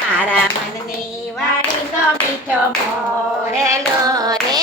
મારા મનની વાડી તો મીઠો મોરેલો રે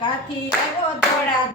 કાથી આવ્યો ધોળા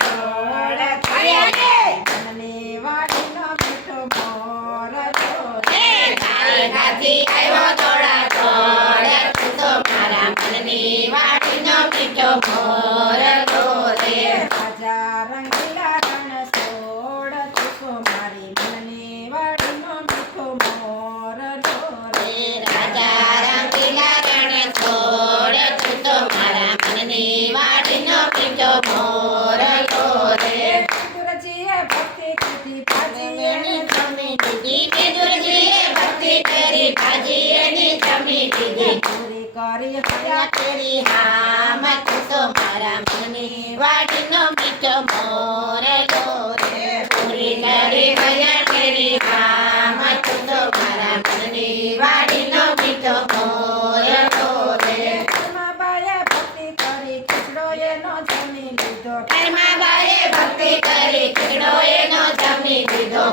કરી હયા કરી હામત તો મારા મનની વાડીનો મીઠો મોરેલો રે. પૂરી કરી હયા કરી હામત તો મારા મનની વાડીનો મીઠો મોરેલો રે. પરમાબાએ ભક્તિ કરી ખીચડો એનો જમી લીધો. પરમાબાએ ભક્તિ કરી ખીચડો એનો જમી લીધો.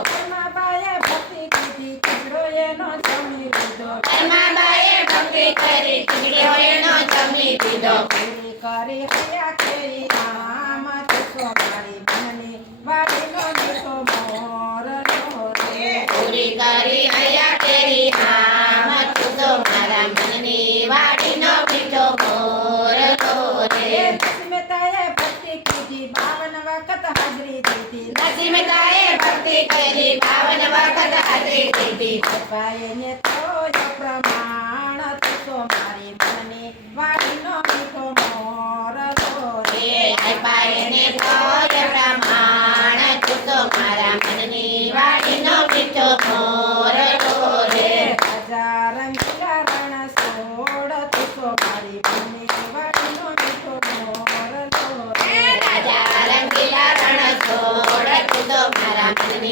તારે ક્યાં કેરી આમાં તો મારી મને વાડીનો દીકો મોર નો રે પૂરી કરી આયા કેરી આમાં તો મારા મને વાડીનો બીટો મોર નો રે લક્ષ્મી તાએ ભક્તિ કીધી બાવન વખત હાજરી દીધી લક્ષ્મી તાએ ભક્તિ કરી બાવન વખત હાજરી દીધી પપ્પાએ ને Amen.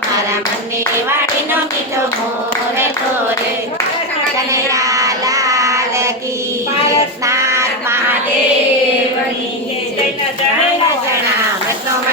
I got my mandir.